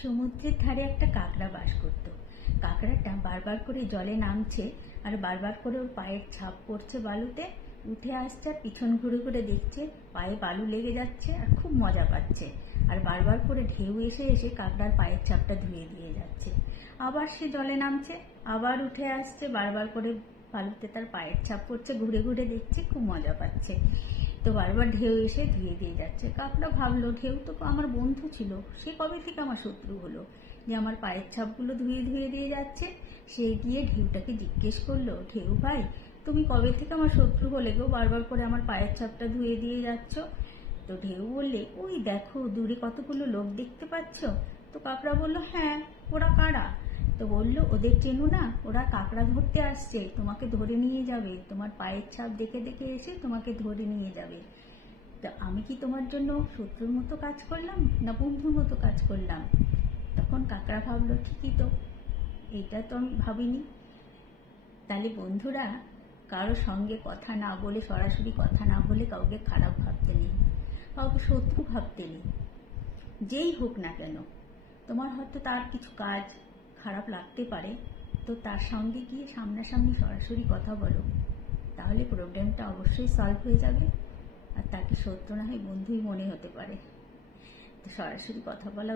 সমুদ্রের ধারে একটা কাঁকড়া বাস করত। কাঁকড়াটা বারবার করে জলে নামছে আর বারবার করে ওর পায়ের ছাপ পড়ছে বালুতে, উঠে আসছে আর পিছন ঘুরে ঘুরে দেখছে, পায়ে বালু লেগে যাচ্ছে আর খুব মজা পাচ্ছে। আর বারবার করে ঢেউ এসে এসে কাঁকড়ার পায়ের ছাপটা ধুয়ে দিয়ে যাচ্ছে। আবার সে জলে নামছে, আবার উঠে আসছে, বারবার করে বালুতে তার পায়ের ছাপ পড়ছে, ঘুরে ঘুরে দেখছে, খুব মজা পাচ্ছে। তো বারবার ঢেউ এসে ধুয়ে দিয়ে যাচ্ছে। কাকড়া ভাবলো, ঢেউ তো আমার বন্ধু ছিল, সে কবে থেকে আমার শত্রু হলো যে আমার পায়ের ছাপগুলো ধুয়ে ধুয়ে দিয়ে যাচ্ছে। সে গিয়ে ঢেউটাকে জিজ্ঞেস করলো, ঢেউ ভাই, তুমি কবে থেকে আমার শত্রু হলে গো, বারবার করে আমার পায়ের ছাপটা ধুয়ে দিয়ে যাচ্ছ? তো ঢেউ বললে, ওই দেখো দূরে কতগুলো লোক দেখতে পাচ্ছ? তো কাকড়া বলল, হ্যাঁ, ওরা কারা? তো বললো, ওদের চেনো না, ওরা কাঁকড়া ধরতে আসছে, তোমাকে ধরে নিয়ে যাবে, তোমার পায়ের ছাপ দেখে দেখে এসে তোমাকে ধরে নিয়ে যাবে। তা আমি কি তোমার জন্য শত্রুর মতো কাজ করলাম না বন্ধুর মতো কাজ করলাম? তখন কাকড়া ভাবলো, ঠিকই তো, এটা তো আমি ভাবিনি। তাহলে বন্ধুরা, কারো সঙ্গে কথা না বলে, সরাসরি কথা না বলে কাউকে খারাপ ভাবতে নেই, কাউকে শত্রু ভাবতে নেই। যেই হোক না কেন, তোমার হয়তো তার কিছু কাজ খারাপ লাগতে পারে, তো তার সঙ্গে গিয়ে সামনাসামনি সরাসরি কথা বলো, তাহলে প্রবলেমটা অবশ্যই সলভ হয়ে যাবে। আর তাকে শত্রু না হয় বন্ধুই মনে হতে পারে। তো সরাসরি কথা বলা